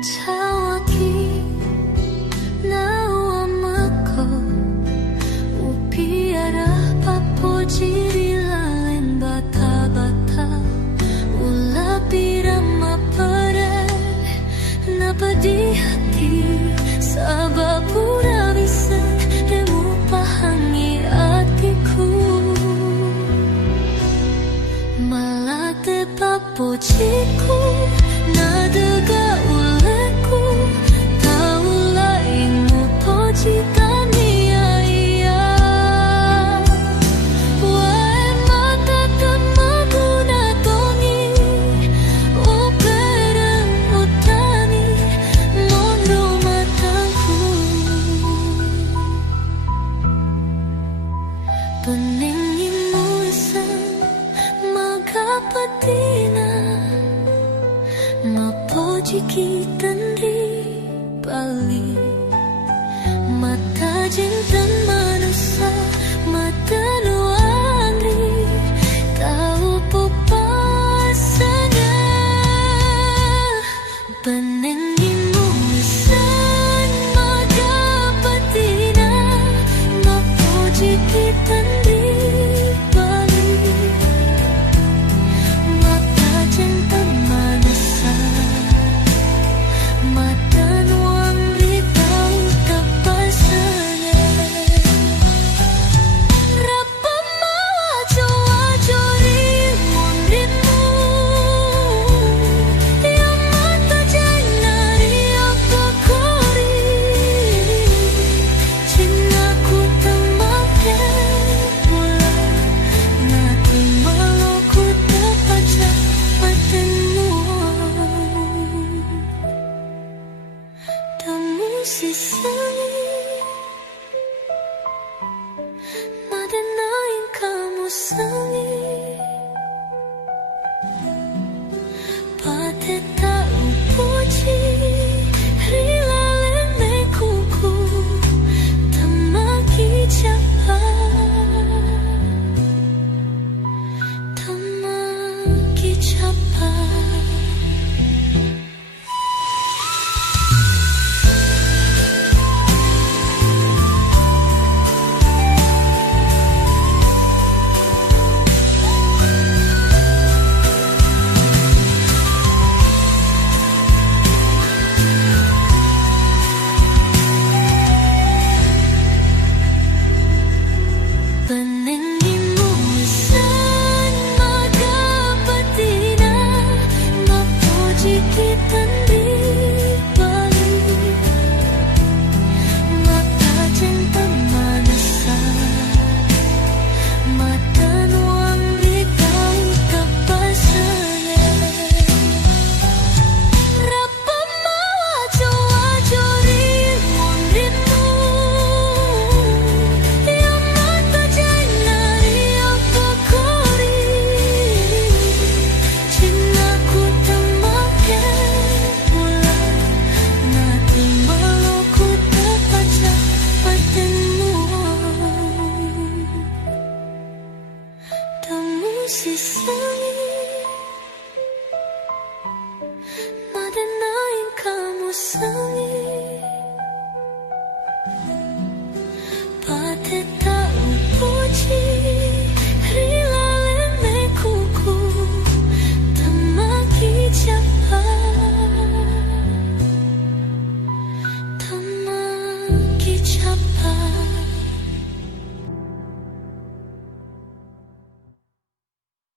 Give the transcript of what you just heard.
Cawaki nawamako upiara papojiri lalen bata-bata ulapirama pare napadi hati sabapura bisa emu pahangi hatiku malate papojiku nadaga uleku taula imu pojitani iya wae mata temaguna tongi uperang utani mondo mataku peningimu isang magapatina Mapojiki tandi bali mata jintan manusia mata nuangri tahu pupasana penengimu isan magapatina mapojiki tandi bali mata jintan manusia mata nuangri tahu tapasana rapa mawajo-wajori mondrimu yang mata janari apa kori cintaku temakan pula nanti malu ku terpaca matamu tamu sisani madanain kamu sangi pate tahu puji rilale mekuku tamaki capa tamaki capa penengimu isan magapatina mapojiki tandi bali mata cinta manusia mata nuangri tahu tapasana rapa mawajo-wajori mondrimu yang mata janari apa kori cintaku temakan pula nanti malu ku terpaca matamu tamu sisanya